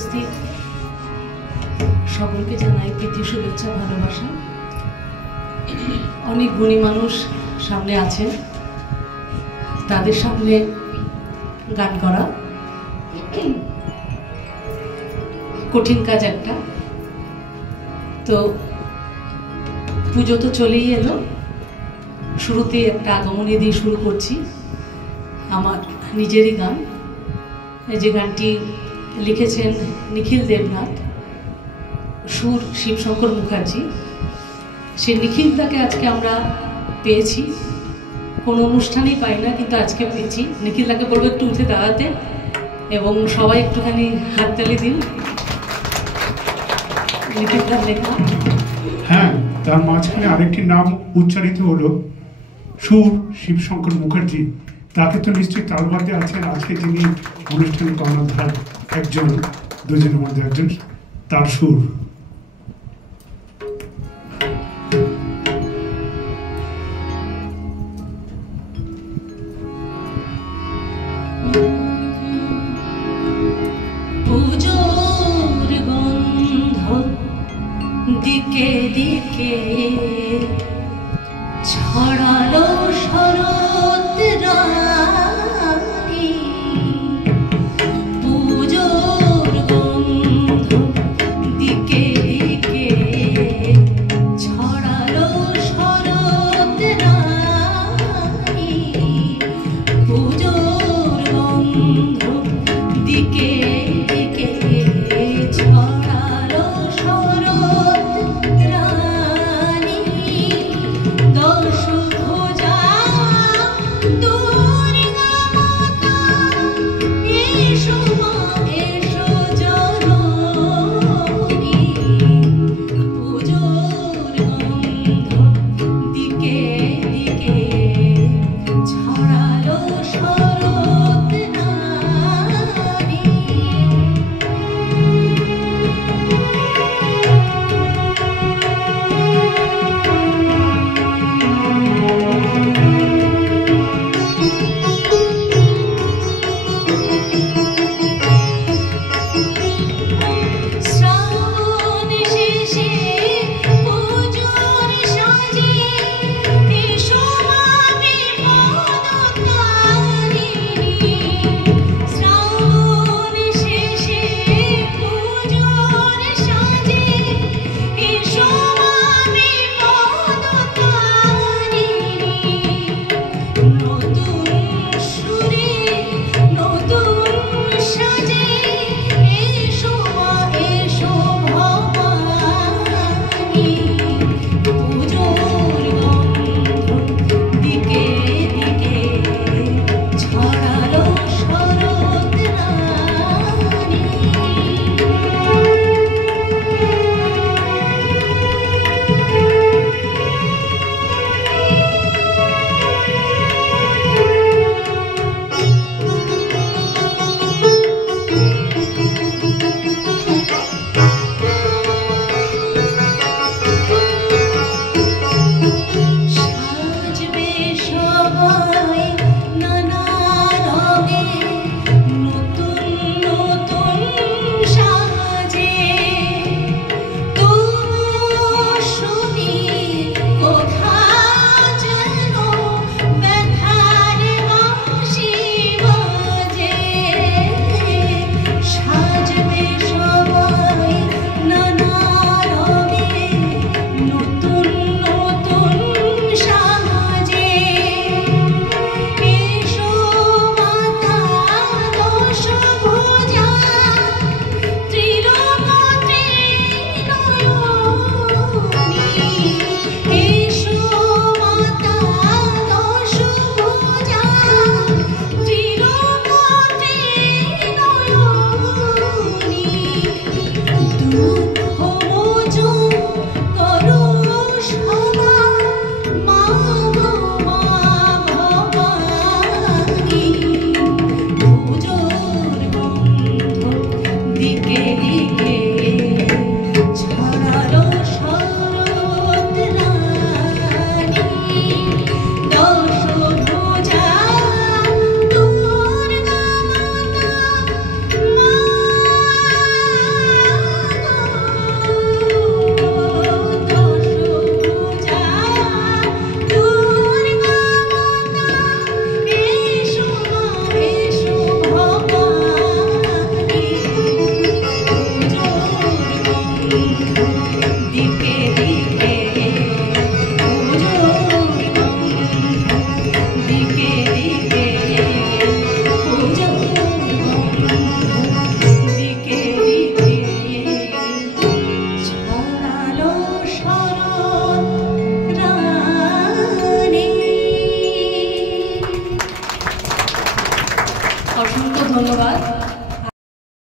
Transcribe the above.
উপস্থিত সকলকে জানাই প্রীতি শুভেচ্ছা ভালোবাসা। অনেক গুণী মানুষ সামনে আছেন, তাদের সামনে গান করা কঠিন কাজ একটা। তো পুজো তো চলেই এলো, শুরুতে একটা আগমনী দিয়ে শুরু করছি আমার নিজেরই গান। যে গানটি লিখেছেন নিখিল দেবনাথ, সুর শিবশঙ্কর মুখার্জি। সেই নিখিলদাকে আজকে আমরা পেয়েছি, কোনো অনুষ্ঠানেই পাই না, কিন্তু আজকে পেয়েছি। নিখিলদাকে বলবো একটু উঠে দাঁড়াতে এবং সবাই একটুখানি হাততালি দিন। নিখিলদার লেখা। হ্যাঁ, তার মাঝখানে আরেকটি নাম উচ্চারিত হলো, সুর শিবশঙ্কর মুখার্জি। তাকে তো নিশ্চয়ই তালবাদে আছেন আজকে যিনি অনুষ্ঠানে কর্ণধার, একজন দুজনের মধ্যে একজন, তার সুর। পুজোর গন্ধ দিকে দিকে